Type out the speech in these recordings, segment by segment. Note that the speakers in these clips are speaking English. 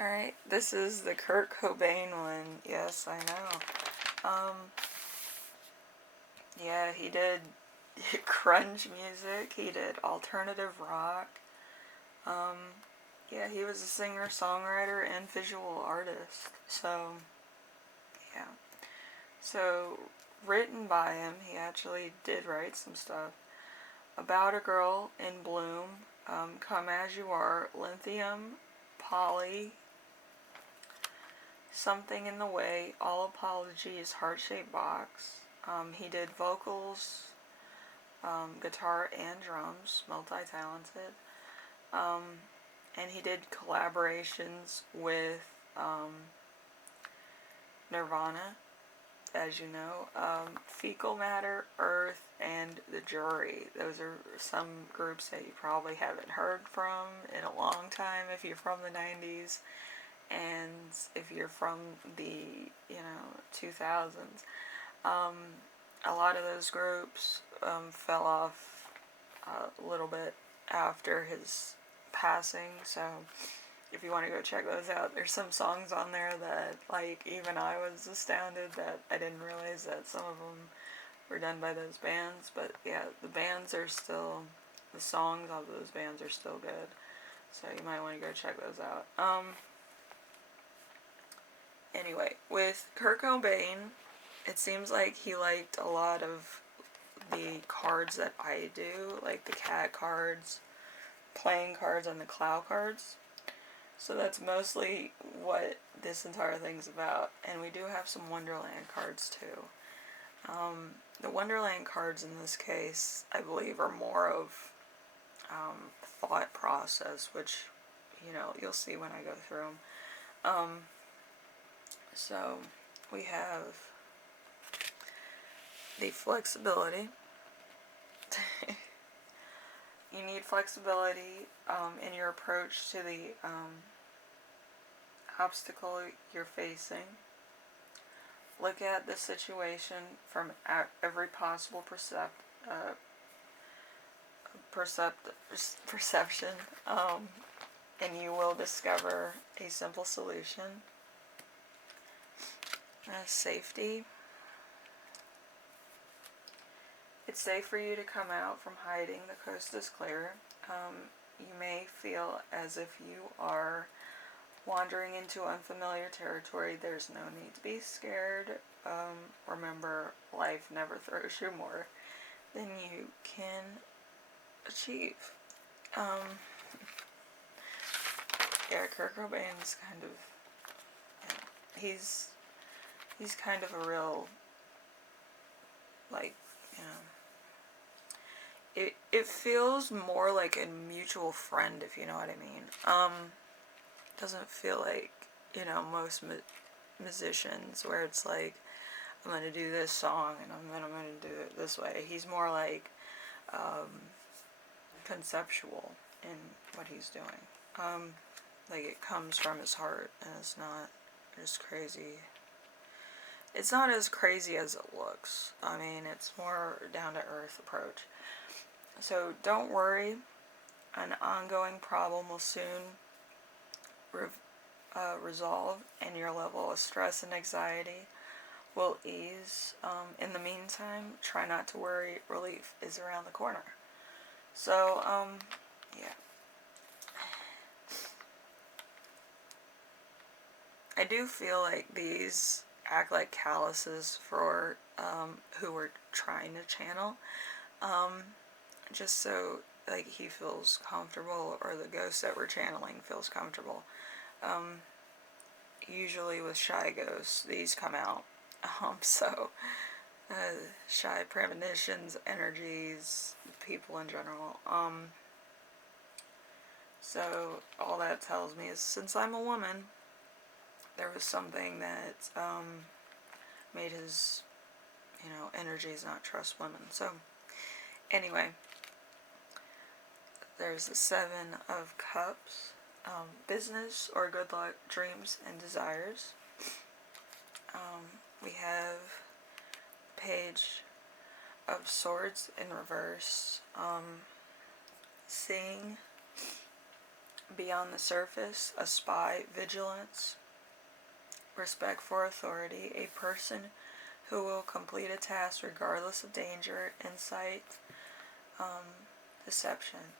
Alright, this is the Kurt Cobain one. Yes, I know. Yeah, he did grunge music, he did alternative rock. Um, yeah, he was a singer, songwriter, and visual artist. So, yeah. So, written by him, he actually did write some stuff. About a Girl in Bloom, Come As You Are, Lithium, Polly, Something in the Way, All Apologies, Heart-Shaped Box. He did vocals, guitar and drums, multi-talented. And he did collaborations with Nirvana, as you know, Fecal Matter, Earth, and The Jury. Those are some groups that you probably haven't heard from in a long time if you're from the 90s, and if you're from the, 2000s. A lot of those groups fell off a little bit after his passing, so if you want to go check those out, there's some songs on there that, like, even I was astounded that I didn't realize that some of them were done by those bands. But yeah, the songs of those bands are still good, so you might want to go check those out. Anyway, with Kurt Cobain, it seems like he liked a lot of the cards that I do, like the cat cards, playing cards, and the clow cards. So that's mostly what this entire thing's about. And we do have some Wonderland cards too. The Wonderland cards in this case, I believe, are more of thought process, which, you'll see when I go through them. So we have the flexibility. You need flexibility in your approach to the obstacle you're facing. Look at the situation from every possible perception, and you will discover a simple solution. Safety. It's safe for you to come out from hiding. The coast is clear. You may feel as if you are wandering into unfamiliar territory. There's no need to be scared. Remember, life never throws you more than you can achieve. Yeah, Kurt Cobain's kind of, he's kind of a real, like, it feels more like a mutual friend, if you know what I mean. Doesn't feel like, most musicians where it's like, I'm going to do this song and I'm going to do it this way. He's more like conceptual in what he's doing. Like, it comes from his heart, and it's not just crazy. It's not as crazy as it looks. I mean, it's more down-to-earth approach. So don't worry. An ongoing problem will soon resolve, and your level of stress and anxiety will ease. In the meantime, try not to worry. Relief is around the corner. So, yeah. I do feel like these act like calluses for who we're trying to channel. Just so, like, he feels comfortable, or the ghost that we're channeling feels comfortable. Usually with shy ghosts, these come out. So, shy premonitions, energies, people in general. So, all that tells me is, since I'm a woman, there was something that made his, energies not trust women. So, anyway, there's the 7 of Cups, business or good luck, dreams and desires. We have Page of Swords in reverse, seeing beyond the surface, a spy, vigilance, respect for authority, a person who will complete a task regardless of danger, insight, deception.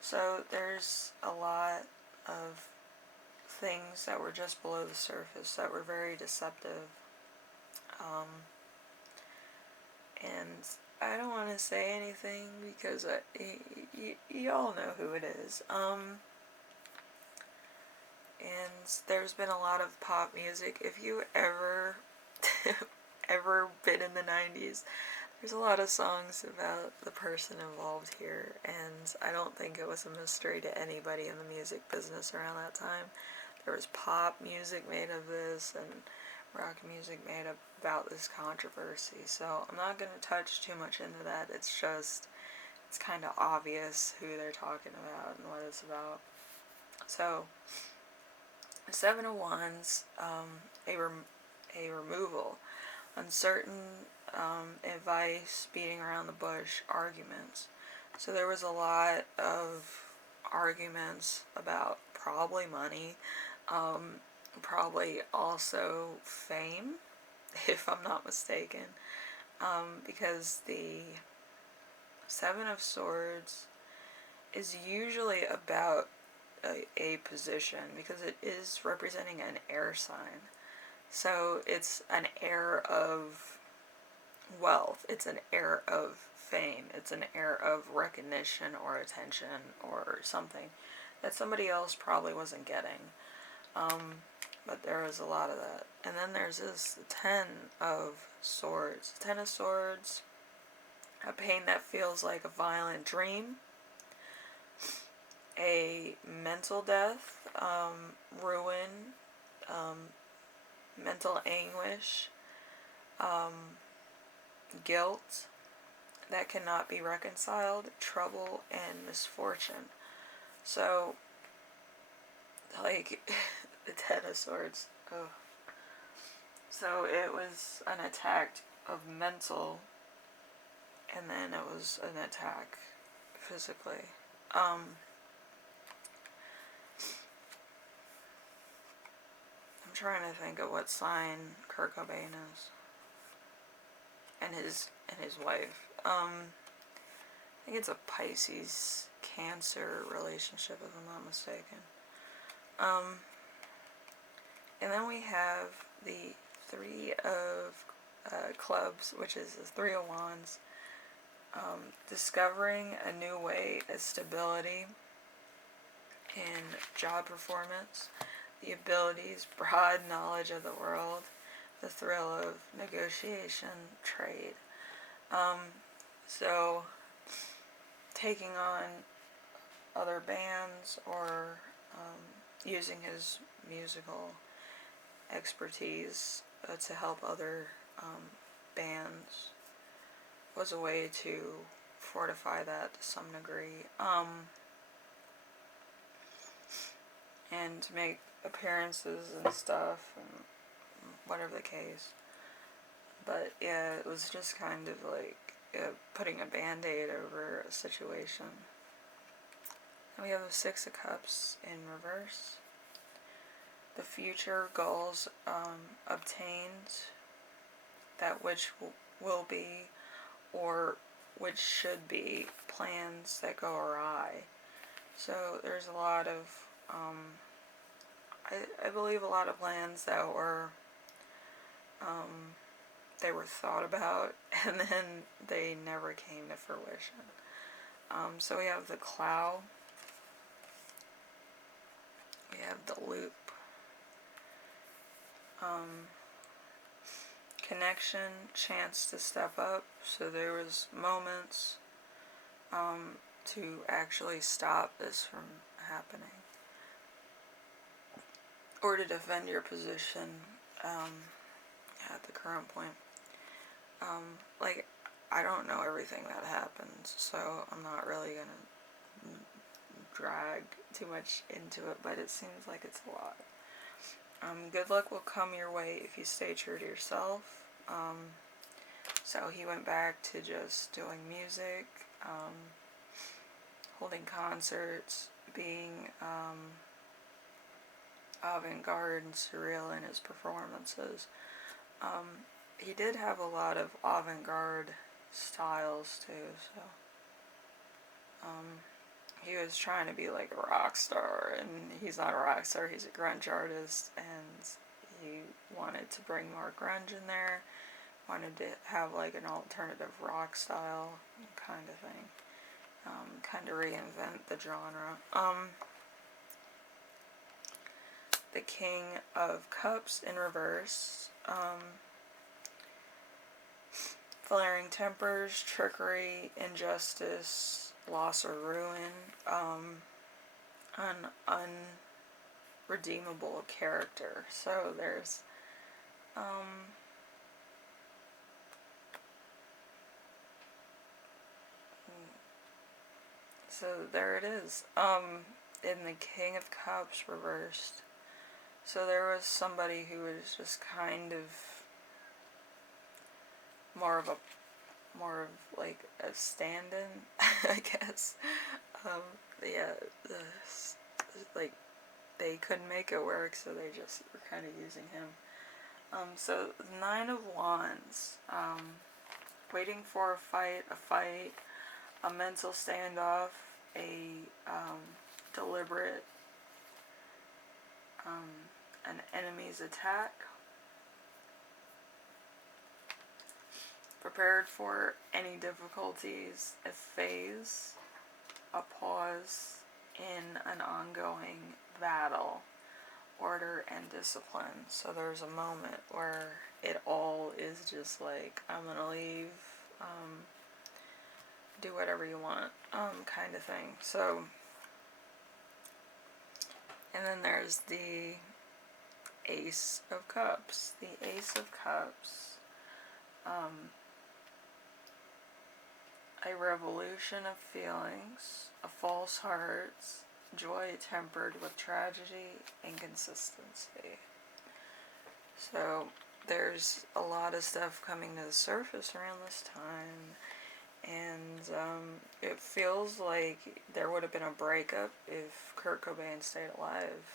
So there's a lot of things that were just below the surface that were very deceptive. And I don't want to say anything because y'all know who it is. And there's been a lot of pop music. If you ever been in the 90s, there's a lot of songs about the person involved here, and I don't think it was a mystery to anybody in the music business around that time. There was pop music made of this, and rock music made about this controversy, so I'm not going to touch too much into that. It's kind of obvious who they're talking about and what it's about. So, Seven of Wands, a removal, uncertain advice, beating around the bush, arguments. So there was a lot of arguments about probably money, probably also fame, if I'm not mistaken, because the Seven of Swords is usually about a position, because it is representing an air sign. So it's an air of wealth, it's an air of fame, it's an air of recognition or attention or something that somebody else probably wasn't getting. But there was a lot of that. And then there's this Ten of Swords. Ten of Swords, a pain that feels like a violent dream, a mental death, ruin, mental anguish, guilt that cannot be reconciled, trouble, and misfortune. So, like, the Ten of Swords. Oh. So it was an attack of mental, and then it was an attack physically. I'm trying to think of what sign Kurt Cobain is, and his wife. I think it's a Pisces Cancer relationship, if I'm not mistaken. And then we have the Three of Clubs, which is the Three of Wands. Discovering a new way of stability in job performance, the abilities, broad knowledge of the world, the thrill of negotiation, trade. So taking on other bands or using his musical expertise to help other bands was a way to fortify that to some degree, and to make appearances and stuff, and whatever the case. But yeah, it was just kind of like putting a band-aid over a situation. And we have the Six of Cups in reverse. The future goals obtained, that which will be or which should be, plans that go awry. So there's a lot of, I believe a lot of plans that were, they were thought about and then they never came to fruition. So we have the Cloud, we have the Loop, connection, chance to step up. So there was moments to actually stop this from happening, or to defend your position at the current point. Like, I don't know everything that happens, so I'm not really gonna drag too much into it, but it seems like it's a lot. Good luck will come your way if you stay true to yourself. So he went back to just doing music, holding concerts, being avant-garde and surreal in his performances. He did have a lot of avant-garde styles too, so he was trying to be like a rock star, and he's not a rock star, he's a grunge artist, and he wanted to bring more grunge in there, wanted to have like an alternative rock style kind of thing, kind of reinvent the genre. The King of Cups in reverse, flaring tempers, trickery, injustice, loss or ruin, an unredeemable character. So there's so there it is. In the King of Cups reversed. So there was somebody who was just kind of more of like a stand-in, I guess. Yeah, like they couldn't make it work, so they just were kind of using him. So Nine of Wands, waiting for a fight, a mental standoff, a deliberate, an enemy's attack. Prepared for any difficulties, a phase, a pause in an ongoing battle, order and discipline. So there's a moment where it all is just like, I'm gonna leave, do whatever you want, kind of thing. So, and then there's the Ace of Cups. The Ace of Cups, a revolution of feelings, a false hearts, joy tempered with tragedy, inconsistency. So there's a lot of stuff coming to the surface around this time, and it feels like there would have been a breakup if Kurt Cobain stayed alive.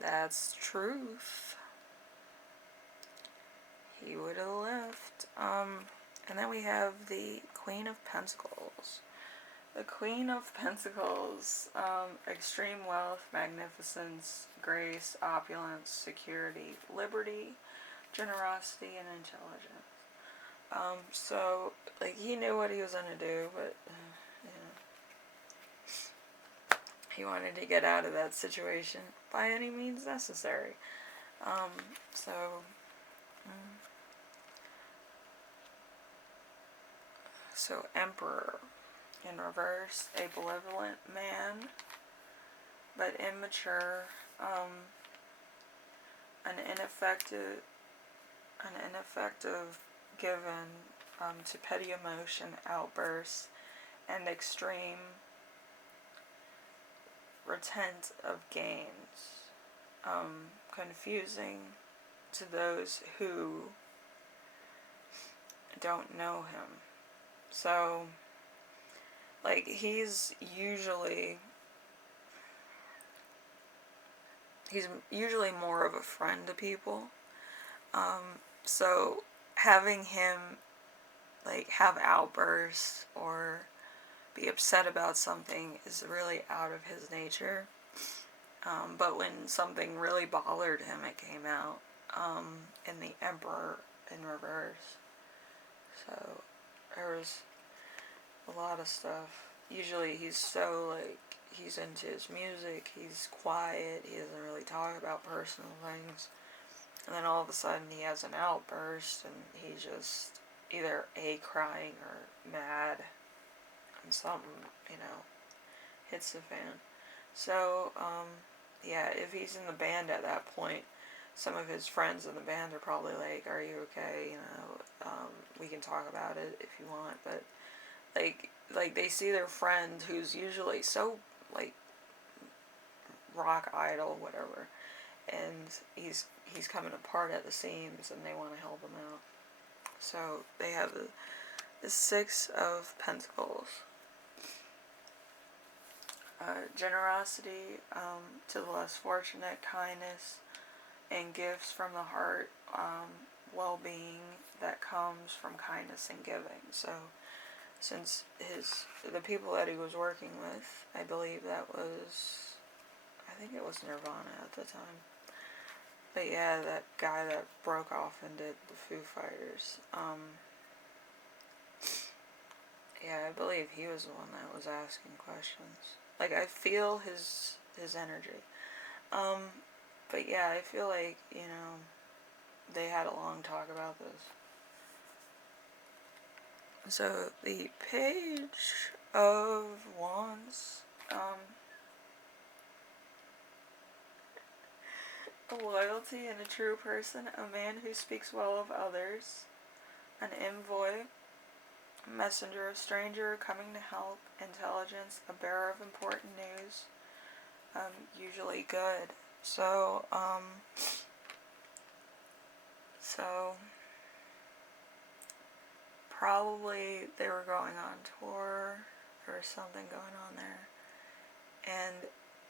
That's truth. He would have left. And then we have the Queen of Pentacles. The Queen of Pentacles, extreme wealth, magnificence, grace, opulence, security, liberty, generosity, and intelligence. So, like, he knew what he was going to do, but, he wanted to get out of that situation by any means necessary. So Emperor in reverse, a benevolent man, but immature, an ineffective given to petty emotion outbursts and extreme retent of gains, confusing to those who don't know him. So, like, he's usually more of a friend to people. So having him, like, have outbursts or be upset about something is really out of his nature. But when something really bothered him, it came out in the Emperor in reverse. So there was a lot of stuff. Usually he's so, like, he's into his music, he's quiet, he doesn't really talk about personal things. And then all of a sudden he has an outburst and he just either crying or mad and something, hits the fan. So, yeah, if he's in the band at that point, some of his friends in the band are probably like, are you okay? We can talk about it if you want. But, like they see their friend who's usually so, like, rock idol, whatever, and he's coming apart at the seams, and they want to help him out. So they have the Six of Pentacles. generosity to the less fortunate, kindness, and gifts from the heart, well-being that comes from kindness and giving. So since the people that he was working with, I believe that was, I think it was Nirvana at the time. But yeah, that guy that broke off and did the Foo Fighters. Yeah, I believe he was the one that was asking questions. Like, I feel his energy. But yeah, I feel like, you know, they had a long talk about this. So, the Page of Wands, a loyalty and a true person, a man who speaks well of others, an envoy, a messenger, a stranger coming to help, intelligence, a bearer of important news, usually good. So probably they were going on tour, there was something going on there, and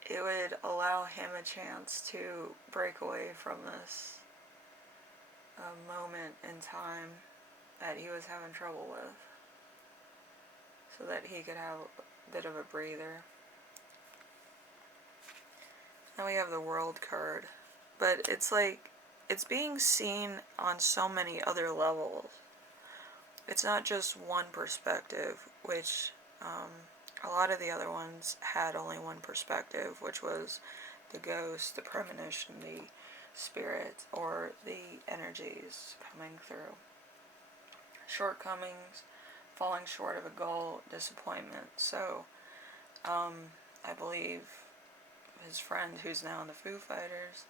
it would allow him a chance to break away from this moment in time that he was having trouble with, so that he could have a bit of a breather. Now we have the World card, but it's like, it's being seen on so many other levels. It's not just one perspective, which a lot of the other ones had only one perspective, which was the ghost, the premonition, the spirit, or the energies coming through. Shortcomings, falling short of a goal, disappointment. So, I believe his friend, who's now in the Foo Fighters,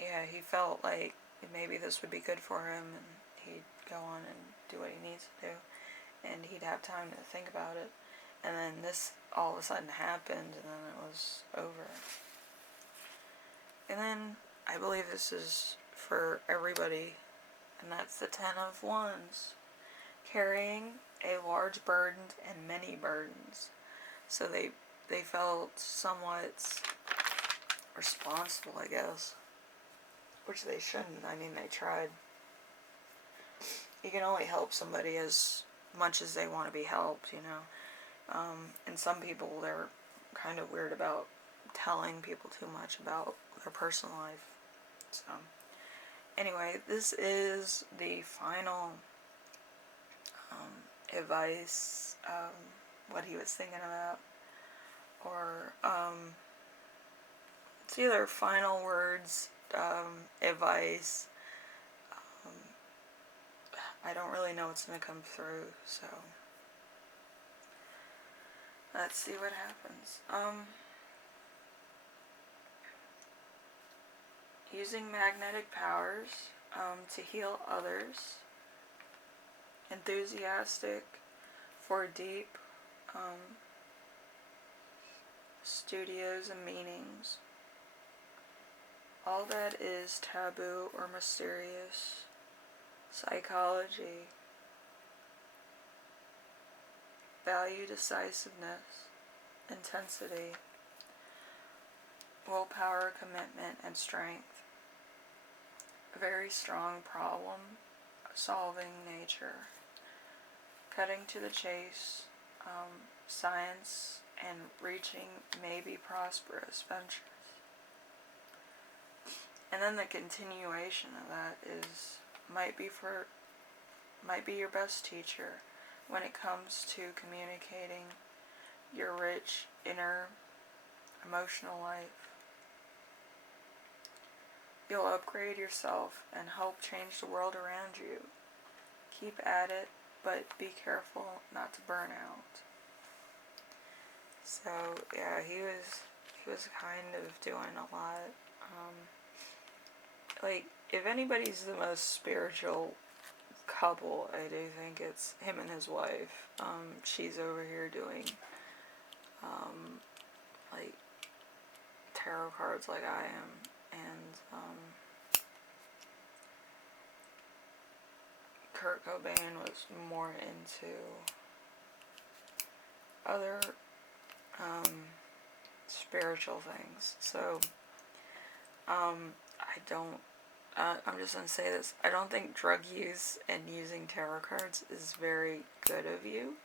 yeah, he felt like maybe this would be good for him, and he'd go on and do what he needs to do, and he'd have time to think about it. And then this all of a sudden happened, and then it was over. And then I believe this is for everybody, and that's the 10 of Wands. Carrying a large burden and many burdens. So they felt somewhat responsible, I guess. Which they shouldn't. I mean, they tried. You can only help somebody as much as they want to be helped, you know. And some people, they're kind of weird about telling people too much about their personal life. So, anyway, this is the final advice, what he was thinking about, or it's either final words, advice. I don't really know what's going to come through, so let's see what happens. Using magnetic powers to heal others. Enthusiastic for deep studios and meanings. All that is taboo or mysterious. Psychology. Value decisiveness. Intensity. Willpower, commitment, and strength. A very strong problem solving nature. Cutting to the chase, science, and reaching maybe prosperous ventures. And then the continuation of that is might be your best teacher when it comes to communicating your rich inner emotional life. You'll upgrade yourself and help change the world around you. Keep at it, but be careful not to burn out. So yeah, he was kind of doing a lot. Like, if anybody's the most spiritual couple, I do think it's him and his wife. She's over here doing like tarot cards like I am, and Kurt Cobain was more into other spiritual things. So, I don't, I'm just going to say this. I don't think drug use and using tarot cards is very good of you.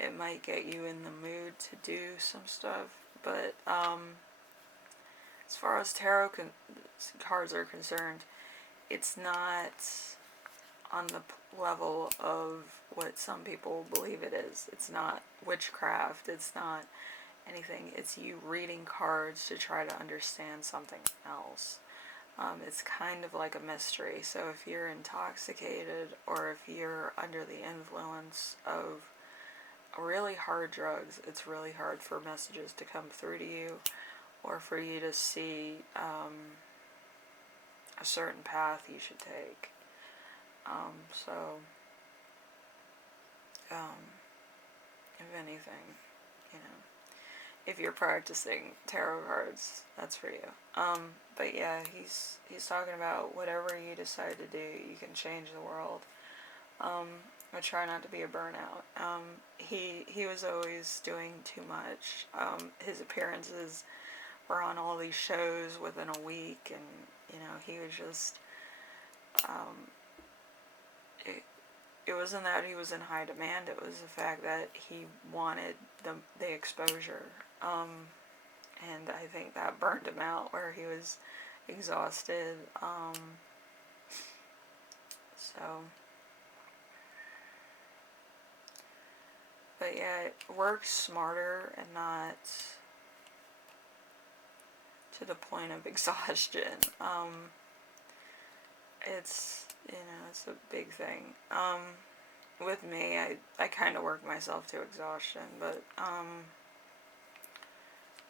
It might get you in the mood to do some stuff, but as far as tarot cards are concerned, it's not on the level of what some people believe it is. It's not witchcraft. It's not anything. It's you reading cards to try to understand something else. It's kind of like a mystery. So if you're intoxicated or if you're under the influence of really hard drugs, it's really hard for messages to come through to you or for you to see a certain path you should take. If anything, you know, if you're practicing tarot cards, that's for you. But yeah, he's talking about whatever you decide to do, you can change the world. I try not to be a burnout. He was always doing too much. His appearances were on all these shows within a week, and you know, he was just it wasn't that he was in high demand, it was the fact that he wanted the exposure. And I think that burned him out, where he was exhausted. But yeah, work smarter and not to the point of exhaustion. It's, you know, it's a big thing. With me, I kind of work myself to exhaustion, but,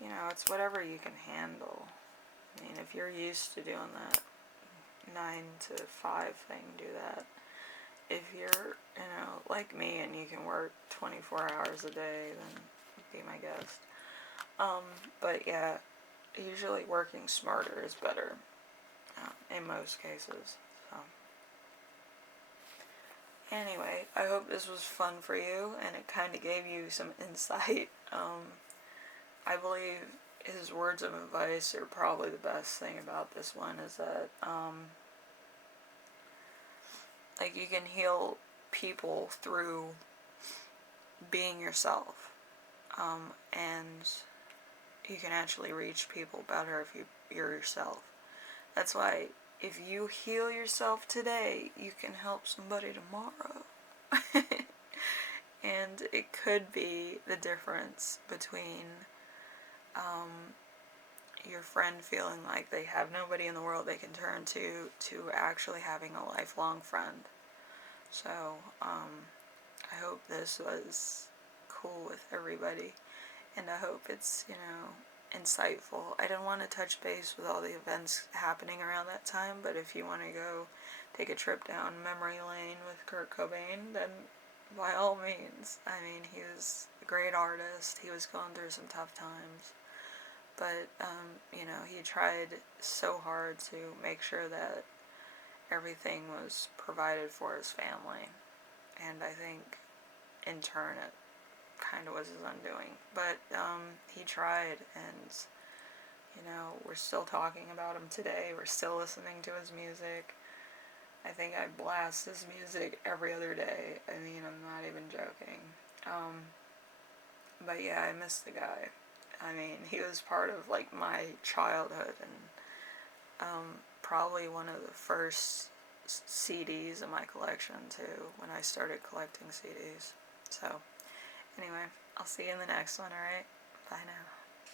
you know, it's whatever you can handle. I mean, if you're used to doing that 9 to 5 thing, do that. If you're, you know, like me and you can work 24 hours a day, then be my guest. But yeah, usually working smarter is better, in most cases. So anyway, I hope this was fun for you and it kind of gave you some insight. I believe his words of advice are probably the best thing about this one, is that like, you can heal people through being yourself, and you can actually reach people better if you're yourself. That's why if you heal yourself today, you can help somebody tomorrow. And it could be the difference between your friend feeling like they have nobody in the world they can turn to actually having a lifelong friend. So, I hope this was cool with everybody, and I hope it's, you know, insightful. I didn't want to touch base with all the events happening around that time, but if you want to go take a trip down memory lane with Kurt Cobain, then by all means. I mean, he was a great artist. He was going through some tough times. But, you know, he tried so hard to make sure that everything was provided for his family. And I think, in turn, it kind of was his undoing. But, he tried, and, you know, we're still talking about him today. We're still listening to his music. I think I blast his music every other day. I mean, I'm not even joking. But yeah, I miss the guy. I mean, he was part of, like, my childhood, and probably one of the first CDs in my collection, too, when I started collecting CDs. So, anyway, I'll see you in the next one, alright? Bye now.